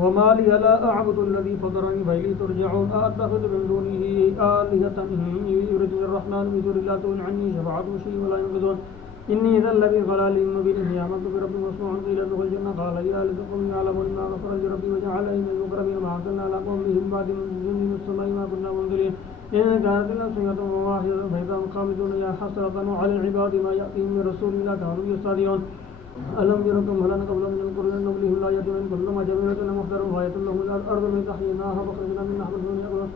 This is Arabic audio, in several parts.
وما لي لا أعبد الذي فطرني فإليه ترجعون أأتخذ من دونه آلهة يردني الرحمن بضر لا تغن عني شفاعتهم شيئا ولا ينقذون إني إذا لفي ضلال مبين إني آمنت بربي مسموع قيل ادخل الجنة قال يا لتقوم يعلمون ما غفر لربي وجعلني من المقربين ما أرسلنا على قوم من بعد من السماء ما كنا منزلين إن كانت إلا سنة واحدة فإذا هم خامدون يا حسرة على العباد ما يأتيهم من رسول لا كانوا يستهزئون ألم يركم هل قبل من القرون نبلهم لا يأتون كلما جميلة محضر غاية لهم الأرض من تحييناها فخرجنا من نحو من يأكلون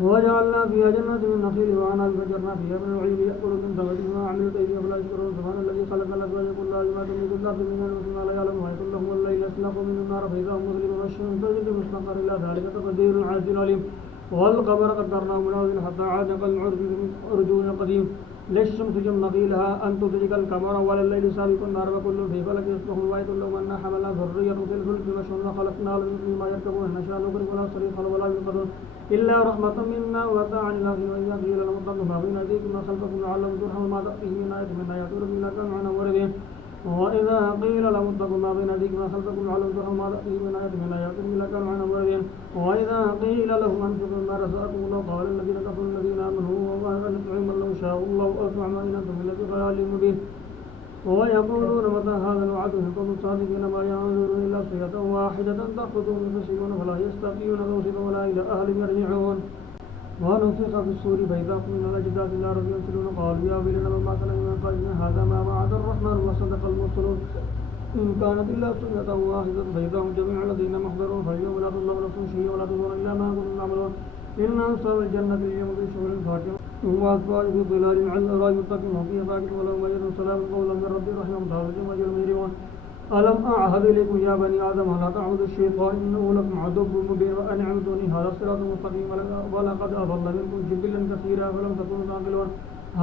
وجعلنا فيها جنات من نخيل وعنب فجرنا فيها من العين يأكل من ثمره ما عملت أيديهم فلا يشكرون سبحان الذي خلق الأزواج كلها لما تملك الأرض من المسلم ما لا يعلم ويكون لهم الليل يسلخ من النار فإذا هم مظلمون والشمس تجري مستقر إلا ذلك تقدير العزيز العليم والقمر قدرناه منازل حتى عاد كالعرجون القديم لا الشمس ينبغي لها أن تدرك القمر ولا الليل سابق النهار وكل في فلك يسبحون وآية لهم أنا حملنا ذرية في الفلك مشحون خلقنا لهم مما يركبون نشاء نغرق ولا صريخ ولا ينقذون إلا رحمة منا ومتاعا إلى حين وإذا قيل لهم اتقوا ما بين أيديكم وخلفكم لعلهم ترحمون ما تأتيهم من آية من آيات ربهم إلا كانوا عنها معرضين وإذا قيل لهم اتقوا ما بين أيديكم وخلفكم لعلهم ترحمون ما تأتيهم من آية من آيات ربهم إلا كانوا عنها معرضين وإذا قيل لهم أنفقوا مما رزقكم الله قال الذين كفروا الذين آمنوا وما نطعم من لو شاء الله أطعم إن أنتم إلا في ضلال مبين ويقولون متى هذا الوعد إن كنتم صادقين ما ينظرون إلا صيحة واحدة تأخذهم يفسدون فلا يستطيعون توصيلا ولا إلى أهلهم يرجعون ونفخ في الصور فإذا هم من الأجداث إلى ربهم ينسلون قالوا يا ويلنا من بعثنا من قائدنا هذا ما وعد الرحمن وصدق المرسلون إن كانت إلا سنة واحدة فإذا هم جميع الذين محضرون فاليوم لا تظلم نفس شيئا ولا تظلمون إلا ما كنتم تعملون إن أصحاب الجنة اليوم في شغل فاكهة وأزواج في ظلال على الأرائك متكئون فيها فاكهة ولهم أجر سلام قولا من رب رحيم تعالى أجر مهرمون ألم أعهد إليكم يا بني آدم لا تعبدوا الشيطان إنه لكم عدو مبين وأن اعبدوني هذا الصراط المستقيم ولقد أضل منكم جبلا كثيرا فلم تكونوا تعقلون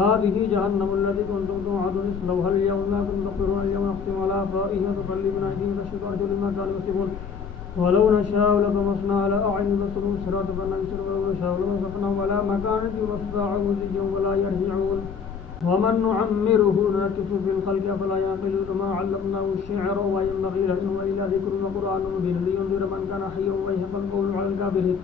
هذه جهنم التي كنتم توعدون اصلوها اليوم لا كنتم تكفرون اليوم نختم على أفواههم وتكلمنا أيديهم تشهد أرجلهم ما كانوا يكسبون ولو نشاء لطمسنا على أعين فاستبقوا الصراط فلننصر ولو نشاء لمسخناهم على مكانتهم فاستطاعوا زيا ولا يرجعون ومن نعمره ننكس في الخلق أفلا يعقلون ما علمناه الشعر وما ينبغي له إن هو إلا ذكر وقرآن مبين لينذر من كان حيا ويحق القول على الكافرين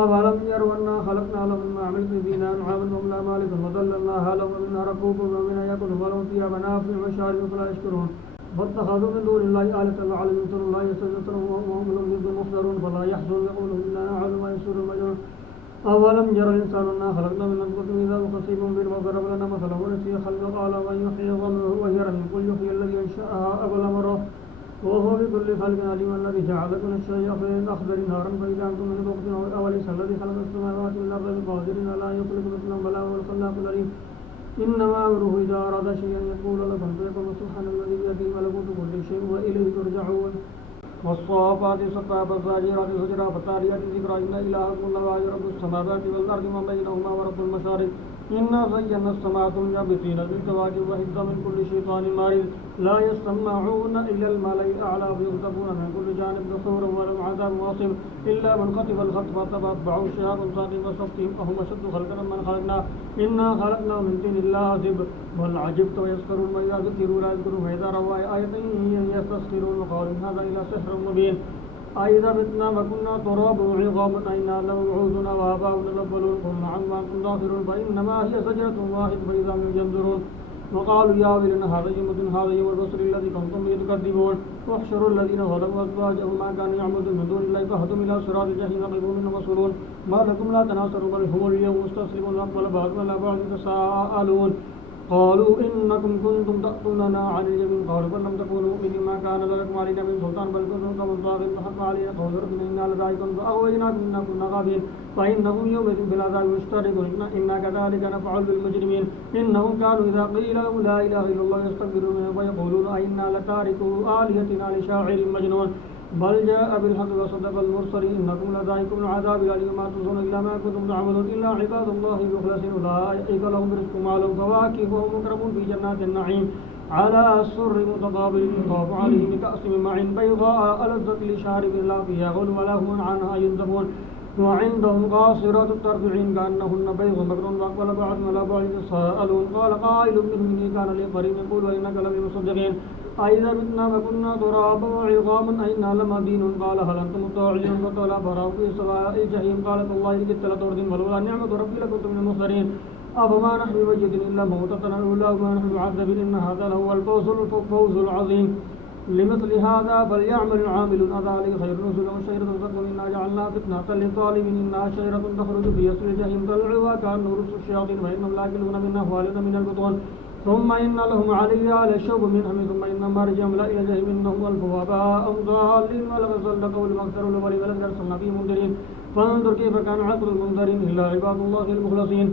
أولم يروا أنا خلقنا لهم مما عملت بنا أنعاما وهم لا مالك وذللناها لهم ومنها ركوبهم ومنها يأكلون ولهم فيها منافع ومشارب فلا يشكرون واتخذوا من دون الله آلهة لعلهم ينصرون لا يستنصرون وهم لهم ضد محضرون فلا يحزن يقولون إنا نعلم ما يسر المجنون أولم يرى الإنسان أنا خلقنا من نطفة إذا خصيب بين وضرب لنا مثلا ونسي خلق قال من يحيي الظن وهو يرى قل يحيي الذي أنشأها أول مرة وهو بكل خلق عليم الذي جعل لكم الشيء أخضر نارا فإذا أنتم من وقت أوليس الذي خلق السماوات والأرض بقادر على أن يخلق مثلا بلا هو الخلاق العليم إنما أمره إذا أراد شيئا يقول له كن فيكون سبحان الذي بيده ملكوت كل شيء وإليه ترجعون والصافات صفا فالزاجرات زجرا فالتاليات ذكرا إن إلهكم الله رب السماوات والأرض وما بينهما ورب المشارق إنا زينا السماء الدنيا بزينة الكواكب وحفظا من كل شيطان مارد لا يسمعون إلى الملأ الأعلى ويغتابون من كل جانب دحورا ولهم عذاب واصب إلا من خطف الخطفة فأتبعه شهاب ثاقب وصفتهم وهم أشد خلقا من خلقنا إنا خلقنا من طين لازب بل عجبت ويسخرون وإذا ذكروا لا يذكرون وإذا رأوا آية يستسخرون وقالوا هذا إلى سحر مبين أإذا متنا وكنا ترابا عظاما أئنا لمبعوثون وآباؤنا الأولون قل نعم وأنتم داخرون فإنما هي زجرة واحدة فإذا هم ينظرون وقالوا يا ويلنا هذا يوم الرسل الذي كنتم به تكذبون واحشروا الذين ظلموا أزواجهم ما كانوا يعبدون من دون الله فاهدوا إلى صراط الجحيم وقفوا منهم مسؤولون ما لكم لا تناصرون بل هم اليوم مستسلمون أقبل بعضهم على بعض يتساءلون قالوا إنكم كنتم تأتوننا عن اليمين قالوا بل لم تكونوا مؤمنين ما كان لكم علينا من سلطان بل كنتم قوما طاغين فحق علينا قول ربنا إنا لذائقون فأغويناكم إنا كنا غافلين فإنهم يومئذ في العذاب مشتركون إنا كذلك نفعل بالمجرمين إنهم كانوا إذا قيل لهم لا إله إلا الله يستكبرون ويقولون أئنا لتاركو آلهتنا لشاعر مجنون بل جاء بالحق وصدق المرسلين إنكم لذائقون العذاب الأليم ما تنظرون إلا ما كنتم تعملون إلا عباد الله المخلصين أولئك لهم رزق معلوم فواكه وهم مكرمون في جنات النعيم على سر متقابل يطاف عليهم بكأس من معين بيضاء لذة للشاربين لا فيها غل ولا هم عنها ينزفون وعندهم قاصرات الطرف عين كأنهن بيض مكنون وأقبل بعضهم على بعض يتساءلون قال قائل منهم إني كان لي قرين يقول وإنك لمن المصدقين أئذا متنا فكنا ترابا وعظاما أئنا لمدينون قال هل أنتم مطاوعون فقال فراه في سواء الجحيم قالت الله إن كدت لتردين ولولا نعمة ربي لكنت من المخسرين أفما نحن بميت إلا موتتنا الأولى وما نحن بعذبين إن هذا لهو الفوز العظيم لمثل هذا فليعمل العاملون أذلك خير نزلا وشجرة تخرج إنا جعلناها فتنة للظالمين إنها شجرة تخرج في أصل الجحيم طلعها كأنه رؤوس الشياطين فإنهم لآكلون منها خالدين من البطون ثم إن لهم عليها لشوب من حميم ثم إن مرجعهم إلى الجحيم إنهم ألفوا آباءهم ضالين ولقد صدق الأكثر الأولين ولقد أرسلنا فيهم منذرين فانظر كيف كان عاقبة المنذرين إلا عباد الله المخلصين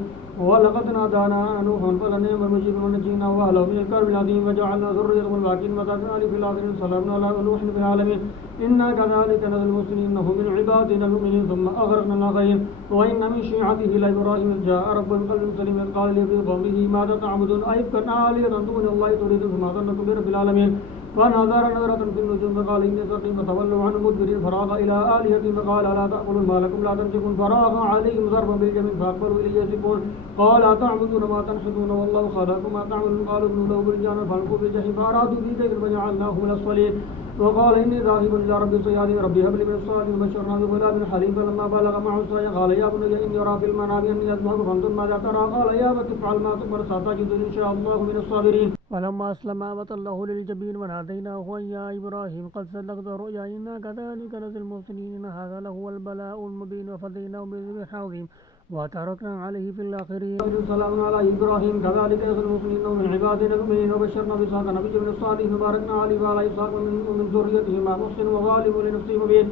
ولقد نادانا نوح فلنعم المجيب ونجيناه واهله من الكرب العظيم وجعلنا ذريته الباقين وتركنا في الاخرين سلامنا على نوح في العالمين انا كذلك نجزي المحسنين انه من عبادنا المؤمنين ثم اغرقنا الاخرين وان من شيعته لابراهيم إذ جاء ربه بقلب سليم إذ قال لي في قومه ماذا تعبدون أئفكا آلهة دون الله تريد فما ظنكم برب العالمين فنظر نظرة في النجوم فقال إني سقيم فتولوا عنه مدبرين فراغ إلى آلهتهم فقال ألا تأكلون ما لكم لا تمسكون فراغ عليهم ضربا بالجميل فأقبلوا إليه يزفون قال أتعبدون ما تنحتون والله خلقكم ما تعملون قالوا ابنوا له بنيانا فألقوا في الجحيم فأرادوا به كيدا فجعلناه من الأسفلين وقال إني ذاهب إلى ربي سيهدين ربي هب لي من الصالحين وبشرناه بغلام حليم فلما بلغ معه السعي قال يا بني إني أرى في المنام أني أذبحك فانظر ماذا ترى قال يا أبت افعل ما تؤمر ستجدني إن شاء الله من الصابرين فلما أسلما وتله للجبين وناديناه أن يا إبراهيم قد صدقت الرؤيا إنا كذلك نجزي المحسنين هذا لهو البلاء المبين وفديناه بذبح عظيم وتركنا عليه في الآخرين سلام على إبراهيم كذلك نجزي المحسنين من عبادنا المؤمنين وبشرنا بإسحاق نبيا من الصالحين وباركنا عليه وعلى إسحاق ومن ذريتهما محسن وظالم لنفسه مبين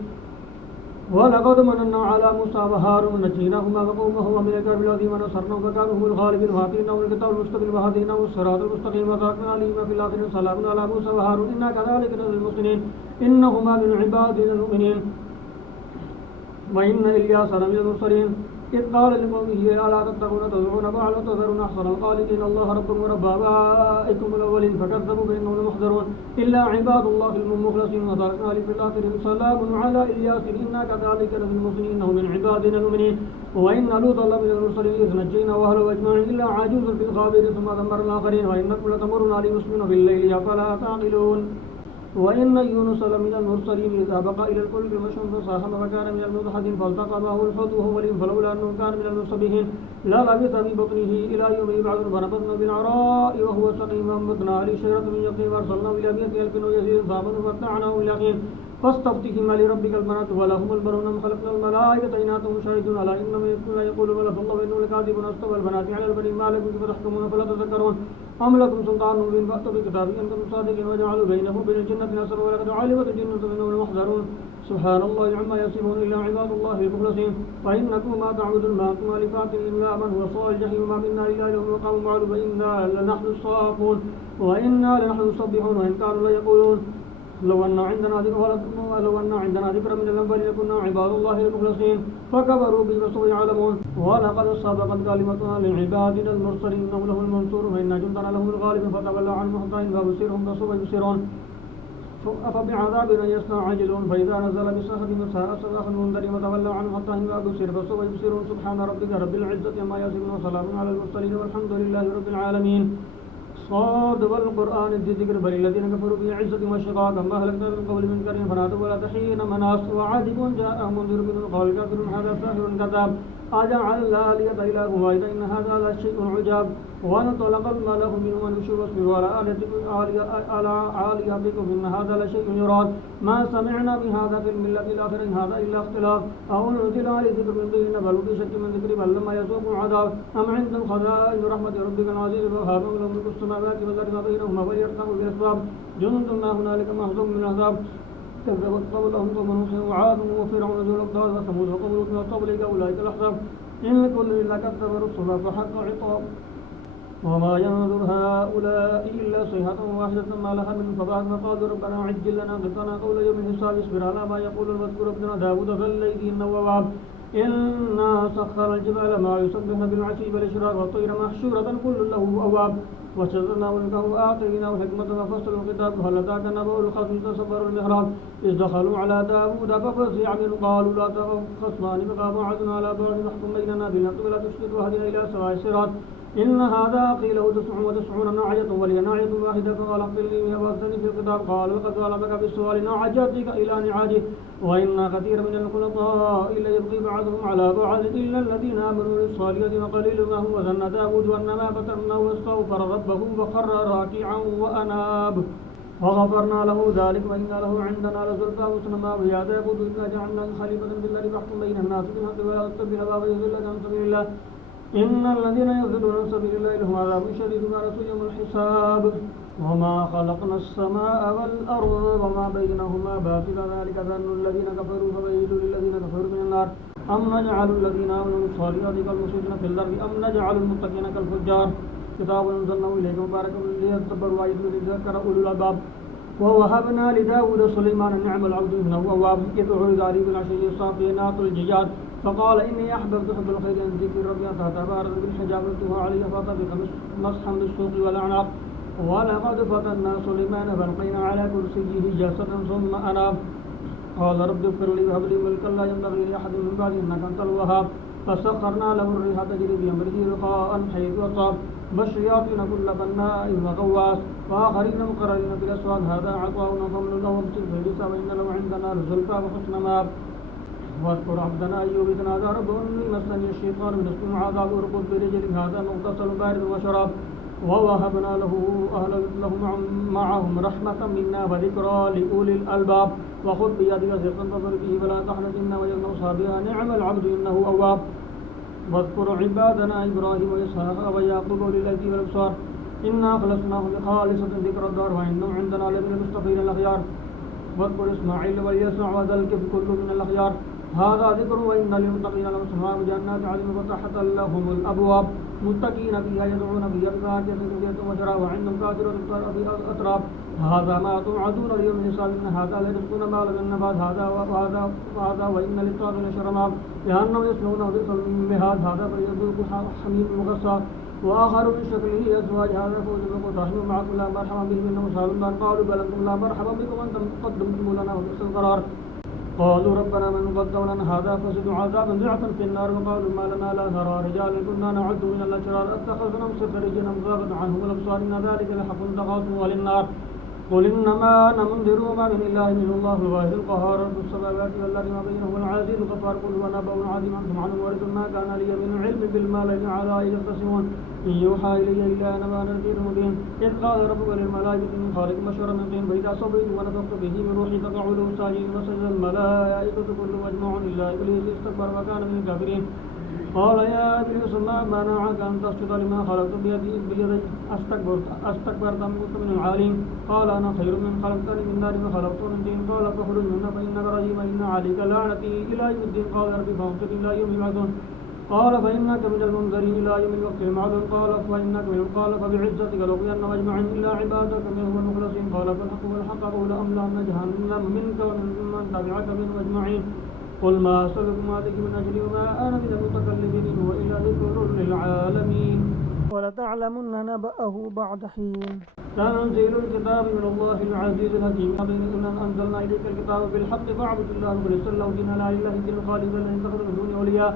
ولقد مننا على موسى وهارون ونجيناهما وقومهما من الكرب العظيم ونصرناهم فكانوا هم الغالبين وآتيناهم الكتاب المستقيم وهديناهم الصراط المستقيم وتركنا عليهما في الآخرين سلام على موسى وهارون إنا كذلك نجزي المحسنين إنهما من عبادنا المؤمنين وإن إلياس لمن المرسلين إذ قال لقومه ألا تتقون تدعون بعلا وتذرون أحسن الخالقين الله ربكم ورب آبائكم الأولين فكذبوا فإنهم لمحضرون إلا عباد الله المخلصين وتركنا في الآخرين سلام على إلياس إنا كذلك نجزي المحسنين إنه من عبادنا المؤمنين وإن لوطا لمن المرسلين إذ نجينا وأهله أجمعين إلا عجوزا في الغابرين ثم دمرنا الآخرين وإنكم لتمرون عليهم مسلمين بالليل أفلا تعقلون وإن يونس لمن المرسلين إذ أبق إلى الفلك المشحون فساهم فكان من المدحضين فالتقمه الحوت وهو مليم فلولا أنه كان من المسبحين للبث في بطنه إلى يوم يبعث فنبذنا بالعراء وهو سقيم وأنبتنا عليه شجرة من يقطين وأرسلناه إلى 100,000 ويزيد فآمنوا فمتعناه إلى حين فاستفتهم لربك البنات ولهم البنون أم خلقنا الملائكة إناثا شهيدون على إنهم يقولون لفالله إنه لكاذبون أستوى البنات على البنين ما لكم كيف تحكمون فلا تذكرون أم لكم سلطان مبين فأتوا بكتابه إن كنتم صادقين وجعلوا بينه وبين الجنة نسبا ولقد علمت الجنة منهم المحذرون سبحان الله عما يصفون إلا عباد الله المخلصين فإنكم ما تعبدون ما أنتم آلفات إلا من هو صال الجحيم وما منا إلا له مقام معلوم وإنا لنحن الصافون وإنا لنحن الصبحون وإن كانوا ليقولون لو أن عندنا ذكر من الأنبياء لكنا عباد الله المخلصين فكفروا به فسوف يعلمون ولقد سبقت كلمتنا لعبادنا المرسلين إنهم لهم المنصورون وإن جندنا لهم الغالبون فتولوا عنهم حتى إذا بصرهم فسوف يبصرون أفبعذابنا يستعجلون فإذا نزل بسحرهم ساء صباح المنذرين وتولوا عنهم حتى إذا بصر فسوف يبصرون سبحان ربك رب العزة عما يصفون وسلام على المرسلين والحمد لله رب العالمين صاد والقرآن الذكر بل الذين كفروا بعزة وشقاق ما أهلكنا من قبل من قرن فنادوا ولا تحين مناص وعادب جاءهم منذر منهم قال الكافرون هذا ساحر كذاب أجعل الآلهة إله واحدا إن هذا لشيء عجاب وانطلق الملأ منهم أن امشوا واصبروا على آلهتكم إن هذا لشيء يراد ما سمعنا بهذا في الملة الآخرة إن هذا إلا اختلاف أو نزل عليه ذكر من بين بل في شك من ذكر بل لما يذوقوا عذاب أم عندهم خزائن رحمة ربك العزيز الوهاب لهم ملك السماوات والأرض بينهما وليرتقوا بالأسباب جند ما هنالك محزون من العذاب كذبت قبلهم قوم نوح وعاد وفرعون ذو الأوتاد وثمود وقوم لوط وقبلك أولئك الأحزاب إن كل إلا كذب الرسل فحق عقاب وما ينظر هؤلاء إلا صيحة واحدة ما لها من فضاء فقالوا ربنا عجل لنا قطنا قول يوم الحساب اصبر على ما يقول واذكر ابننا داود فالليل النواب إنا سخر الجبال ما يسبحن بالعشي والإشراق والطير محشورة كل له أواب وشددنا ملكه وآتيناه الحكمة وفصل الخطاب هل أتاك نبأ الخصم تصبر المحراب إذ دخلوا على داود ففزع منهم قالوا لا تخف خصمان بغى بعضنا على بعض فاحكم بيننا بالحق ولا تشرك واهدنا إلى سواء الصراط إن هذا أخي له 99 ناعية ولي ناعية واحدة قال اغفر لي وأذن في الخطاب قال وقد ظلمك بالسؤال نعجتك إلى نعاجه وإن كثير من الخلطاء ليبغي بعضهم على بعض إلا الذين آمنوا بالصالحات وقليل ما هو وظن داود أنما فتناه واستغفر ربه وخر راكعا وأناب وغفرنا له ذلك وإن له عندنا لزلفى حسن مآب يا داود إنا جعلناك خليفة في الأرض فاحكم بين الناس بالحق ولا تتبع الهوى فيضلك عن سبيل الله إن الذين يضلون عن سبيل الله لهم عذاب شديد ورسول يوم الحساب وما خلقنا السماء والأرض وما بينهما باطلا ذلك ظن الذين كفروا فويل للذين كفروا من النار أم نجعل الذين آمنوا بالصالحات كالمفسدين في الأرض أم نجعل المتقين كالفجار كتاب أنزلناه إليك مبارك ليدبروا آياته وليذكر أولو الألباب ووهبنا لداود سليمان نعم العبد إنه أواب إذ عرض عليه بالعشي الصافينات الجياد فقال إني أحببت حب الخير عن ذكر ربي فتبارك بالحجاب فتوها عليه فطبق مسحا بالسوق والأعناق ولقد فتنا سليمان فألقينا على كرسيه جسدا ثم أناب قال رب اغفر لي وهب لي ملكا لا ينبغي لأحد من بعدي إنك أنت الوهاب فسخرنا له الريح تجري بأمره رخاء حيث أصاب والشياطين كل بناء وغواص وآخرين مقررين في الأسواق هذا عطاؤنا فمن له وامسك في الحساب وإن له عندنا لزلفى وحسن مآب واذكر عبدنا أيوب إذ نادى ربه إني مسني الشيطان بنصب وعذاب اركض برجلك هذا مغتسل بارد وشراب ووهبنا له أهلا له معهم رحمة منا وذكرى لأولي الألباب وخذ بيدك ضغطا فضل فيه ولا تحنث إنا وجدنا صابرا نعم العبد إنه أواب واذكر عبادنا إبراهيم وإسحاق ويعقوب أولي الأيدي والأبصار إنا خلصناهم بخالصة ذكر الدار وإنهم عندنا لمن المصطفين الأخيار واذكر إسماعيل واليسع وذا الكفل كل من الأخيار هذا ذكر وإن للمتقين لمصحاب جنات عدن فتحت لهم الأبواب متكئين فيها يدعون فيها بفاكهة كثيرة وشراب وعندهم كافرة في الأتراب هذا ما توعدون اليوم حساب إن هذا لرزقنا ما لم نبات هذا وإن للطاغين شرماب لأنهم يصنعونه بصل من مهاد هذا فليذوق حميم مغصى وآخر من شكله أزواج هذا فوز بقطعهم معكم لا مرحبا بهم إنهم صالون بان قالوا بل أنتم لا مرحبا بكم أنتم قدمتم لنا وبئس القرار قالوا ربنا من قدم لنا هذا فزد عذابا ضعفا في النار وقالوا ما لنا لا نرى رجالا كنا نعد من الأشرار اتخذناهم سخريا أم ضاقت عنهم الأبصار إن ذلك لحق تخاصم وللنار قل إنما أنا منذر وما من إله إلا الله الواحد القهار رب السماوات والأرض وما بينهما العزيز الغفار قل هو نبأ عظيم أنتم عنه ورث ما كان لي من علم بالملائكة على أن يختصمون إن يوحى إلي إلا أنما أنا نذير مبين إذ قال ربك للملائكة إني خالق بشرا من طين فإذا صبيت ونفخت به من روحي فقعوا له ساجدين وسجد الملائكة كلهم أجمعون إلا إبليس استكبر وكان من الكافرين قال يا إبليس ما منعك أن تسجد لما خلقت بيدي أستكبرت أم كنت من العالين قال أنا خير من خلقتني من نار وخلقته من طين قال فاخرج منها فإنك رجيم إن عليك لعنتي إلى يوم الدين قال رب فانظرني إلى يوم يبعثون قال فإنك من المنذرين إلى يوم الوقت المعلوم قال فإنك منهم قال فبعزتك لأغوينهم أجمعين إلا عبادك منهم المخلصين قال فالحق والحق أقول أملأن جهنم منك ومن تبعك منهم أجمعين قل ما أسألكم عليه من أجر وما أنا من المتكلمين هو إلا ذكر للعالمين ولتعلمن نبأه بعد حين تنزيل الكتاب من الله العزيز الحكيم إنا أنزلنا إليك الكتاب بالحق فاعبد الله مخلصا له دينا لا إله إلا الخالق الذي اتخذ من دونه أولياء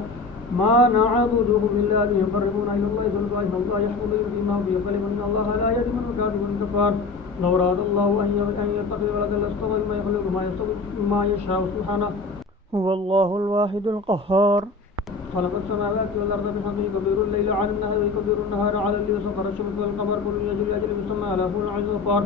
ما نعبدهم إلا ليقربونا إلى الله زلفى إن الله يحكم بهم فيما هو يظلم إن الله لا يهدي من هو كاذب كفار لو أراد الله أن يتخذ ولدا لاصطفى ما يخلق ما يشاء سبحانه هو الله الواحد القهار خلق السماوات والأرض بالحق يكبر الليل على النهار ويكبر النهار على الليل وسخر الشمس والقمر كل يجري لأجل مسمى ألا هو العزيز الغفار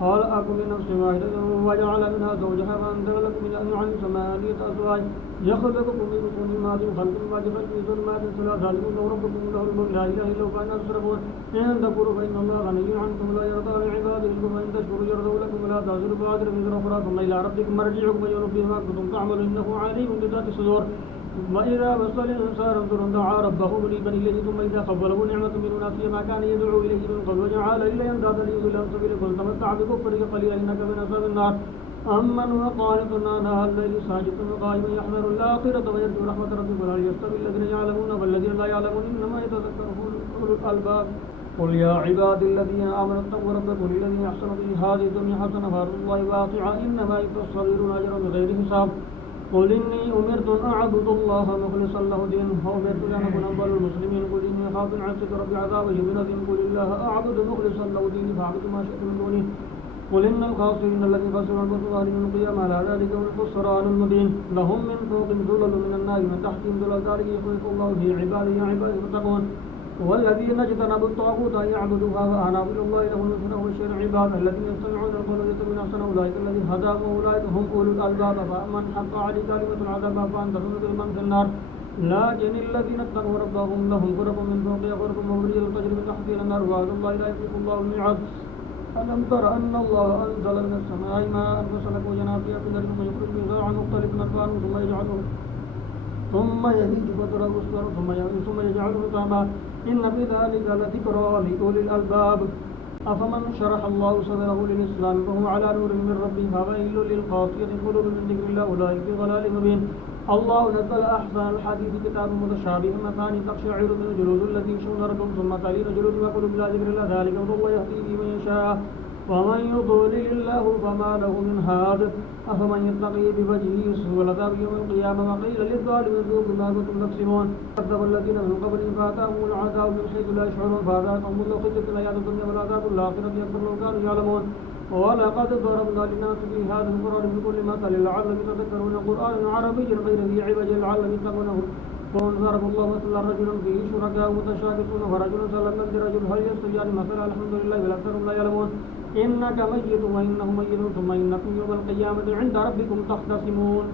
خلقكم من نفس واحدة وجعل منها زوجها وأنزل لكم من الأنعام ثمانية أزواج يخلقكم من بطون أمهاتكم خلق ما جعل في ظلمات ثلاث ذلكم ربكم له الملك لا إله إلا هو فأنا تصرفون إن تكفروا فإن الله غني عنكم لا يرضى لعباده لكم وإن تشكروا يرضوا لكم ولا تعزلوا بقادر وزر أخرى ثم إلى ربكم مرجعكم فينبئكم بما كنتم تعملون إنه عليم بذات الصدور وإذا مس الإنسان ضر دعا ربه منيبا إليه ثم إذا خوله نعمة منه نسي ما كان يدعو إليه من قبل وجعل إليه أندادا ليضل عن سبيله قل تمتع بكفرك قليلا إنك من أصحاب النار أمن هو قانت آناء الليل ساجدا وقائما يحذر الآخرة ويرجو رحمة ربه وهل يستوي الذين يعلمون والذين لا يعلمون إنما يتذكر أولو الألباب قل يا عبادي الذين آمنوا اتقوا ربكم الذين أحسنوا في هذه الدنيا حسنة فأرض الله واسعة إنما يوفى الصابرون أجرهم بغير حساب قل إني أمرت أن أعبد الله مخلصا له دينه وأمرت أن أكون أول المسلمين قل إني أخاف إن عصيت ربي عذاب يوم عظيم قل الله أعبد مخلصا له ديني فأعبد ما شئت من دونه قل إن الخاسرين الذين خسروا أنفسهم وأهلهم القيامة على ذلك هم الخسران المبين لهم من فوقهم ظلل من النار من تحتهم ظلل ذلك يخلف الله في عباده يا عباده فاتقون والذين اجتنبوا الطاغوت أن يعبدوها وأنابوا إلى الله لهم الحسنى وبشر عباده الذين يستمعون القول ويتبعون أحسنه أولئك الذين هداهم وأولئك هم أولو الألباب فمن حق عليه كلمة العذاب فأنت تنزل من في النار لكن الذين اتقوا ربهم لهم غرف من فوقها غرف مبنية تجري من تحتها النار وعد الله لا يخلف الله الميعاد ألم تر أن الله أنزل من السماء ماء فسلكوا جنابها في الأرض ثم يخرج به زرعا مختلفا ألوانه ثم يهيج فتره مصفرا ثم يجعله حطاما إن في ذلك لذكرى لأولي الألباب أفمن شرح الله صدره للإسلام فهو على نور من ربه فويل للقاسية قلوب من ذكر الله أولئك في ضلال مبين الله نزل أحسن الحديث كتاب متشابه مثاني تقشعر من جلود الذين يخشون ربهم ثم تلين جلودهم وقلوب لا ذكر الله ذلك هدى الله يهدي به من يشاء ومن يضلل الله فما له من هاد أفمن يتقي بوجهه سوء العذاب يوم القيامة وقيل للظالمين ذوقوا ما كنتم تكسبون كذب الذين من قبلهم فأتاهم العذاب من حيث لا يشعرون فأذاقهم الله خزي في الحياة الدنيا والعذاب الآخرة أكبر لو كانوا يعلمون ولقد ضربنا للناس في هذا القرآن من كل مثل لعلهم يتذكرون قرآن عربي غير ذي عوج لعلهم يتقونه قل ضرب الله مثلا رجلا فيه شركاء متشاكسون ورجل سلم برجل هل يستويان مثلا الحمد لله بل أكثرهم لا يعلمون إنك ميت وإنهم ميتون ثم إنكم يوم القيامة عند ربكم تختصمون